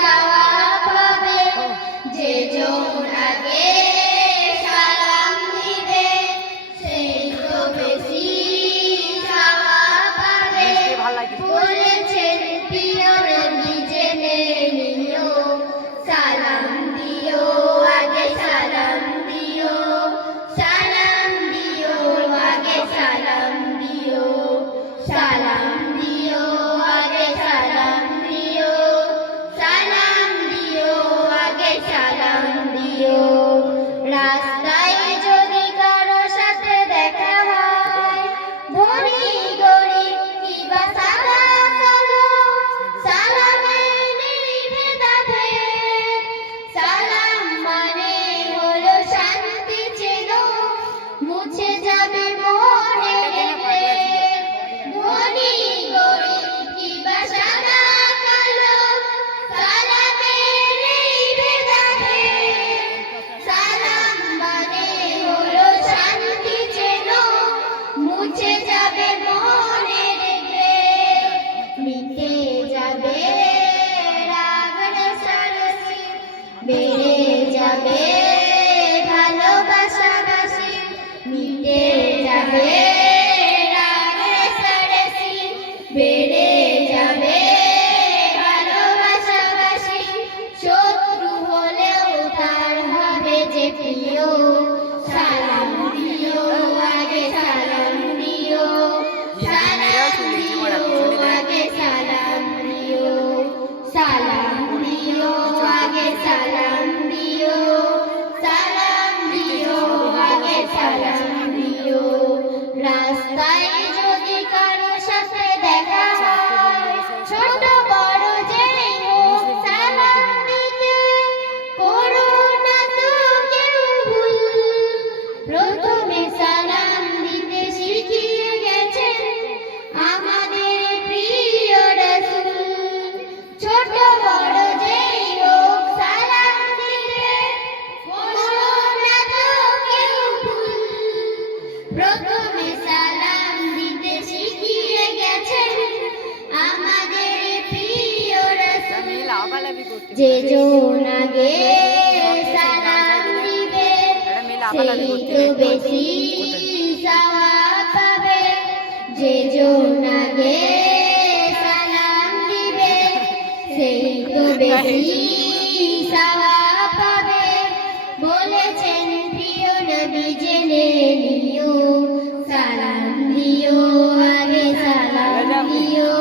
সওয়াব পাবে, যে জন আগে সালাম দিবে সেই তো বেশি সওয়াব পাবে। বলেছেন প্রিয় নবী জেনে নিও, সালাম দিও আগে সালাম দিও, সালাম দিও আগে সালাম দিও, সালাম দিও আগে সালাম দিও, সালাম দিও আগে সালাম দিও। রাস্তায় যদি কারো সাথে দেখা হয়, ধনী গরিব কিবা সাদা কালো, সালামে নিভে যাবে। সালাম মানে হলো শান্তি চেনো, মুছে যাবে মনের ভেদ। ধনী গরিব কিবা সাদা কালো, সালামে নিভে যাবে। সালাম মানে হলো শান্তি চেনো, মুছে যাবে মনের ভেদ। মিটে যাবে রাগ রেষারেষি, বেড়ে যাবে ভালোবাসাবাসি। মিটে যাবে রাগ রেষারেষি, বেড়ে যাবে ভালোবাসাবাসি। শত্রু হলেও তার হবে যে প্রিয়, সালাম দিও আগে সালাম দিও, সালাম দিও আগে সালাম দিও, সালাম দিও আগে সালাম দিও, সালাম দিও আগে সালাম দিও। রাস্তায় যদি কারো সাথে দেখা হয়, ছোট বড় যেই হোক সালাম দিতে করো না তো কেউ ভুল। প্রথমে সালাম দিতে শিখিয়ে গেছেন আমাদের প্রিয় রাসূল। ছোট বড় যেই হোক সালাম দিতে করো না তো কেউ ভুল। প্রথমে সালাম দিতে শিখিয়ে গেছেন আমাদের প্রিয় রাসূল। যে জন আগে সালাম দিবে সেই তো বেশি সওয়াব পাবে। যে জন আগে সালাম দিবে সেই তো বেশি সওয়াব পাবে। বলেছেন প্রিয় নবী জেনে নিও, সালাম দিও আগে সালাম দিও,